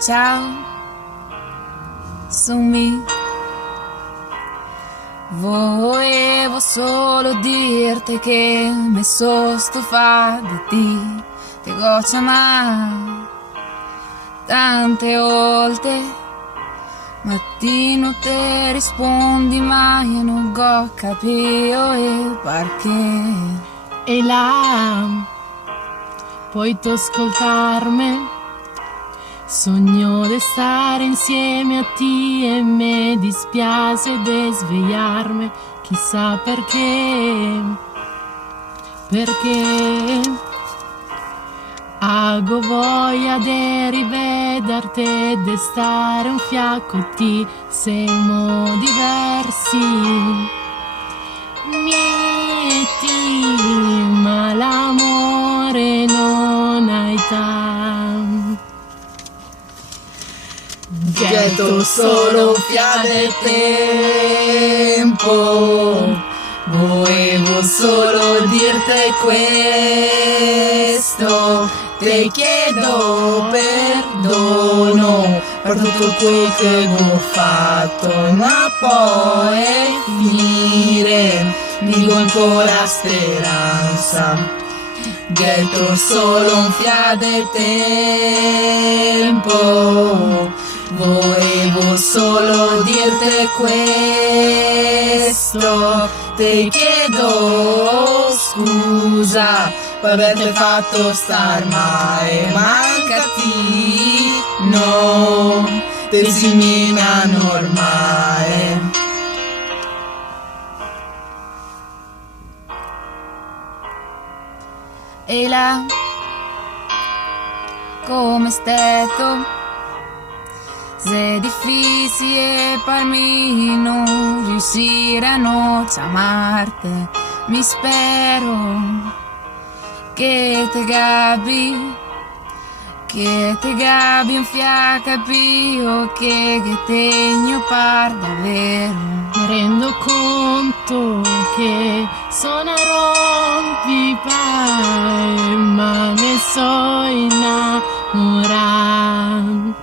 Ciao, Sumi. Volevo solo dirti che mi sono stufata di ti, ti ho chiamato tante volte, mattino te rispondi ma io non ho capito il perché. E là, puoi tu ascoltarmi? Sogno di stare insieme a te e mi dispiace di svegliarmi, chissà perché, hago voglia di rivederti e di stare un fiacco a te, siamo diversi, mieti, ma l'amore non ha età. Getto solo un fiato di tempo, volevo solo dirti questo, ti chiedo perdono per tutto quel che ho fatto, ma poi finire, dico ancora speranza. Getto solo un fiato di tempo, volevo solo dirti questo, ti chiedo scusa per averti fatto star male, mancati, no, te semina normale. E là, come stato? Se è difficile per me non riuscire a non chiamarti, mi spero che ti gabi un fiacco più che tegno par davvero. Mi rendo conto che sono rompipai, ma mi so innamorato.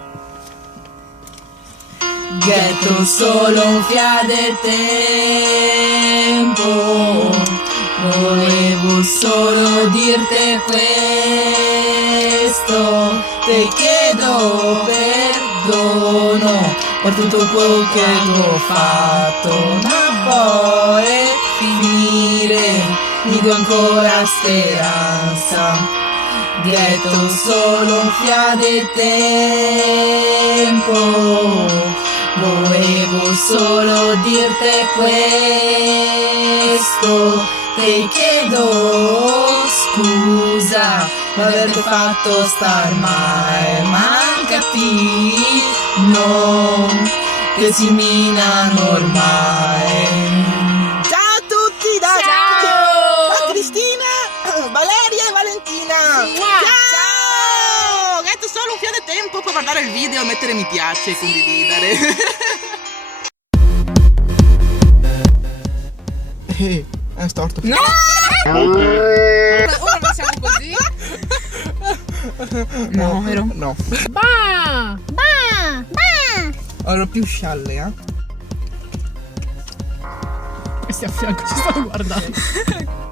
Getto solo un fiato di tempo, volevo solo dirti questo, ti chiedo perdono per tutto quello che ho fatto, ma poi finire, mi do ancora speranza. Getto solo un fiato di tempo, volevo solo dirti questo, ti chiedo scusa per averti fatto star male, mancati, no, che si mina normale. Ciao a tutti da Cristina, Valeria e Valentina. Ciao! Getto solo un fiato di tempo per guardare il video, mettere mi piace e condividere. È storto. No! Ora facciamo così? No, vero? No. Bah! Ero più scialle, Questi a fianco ci stanno guardando.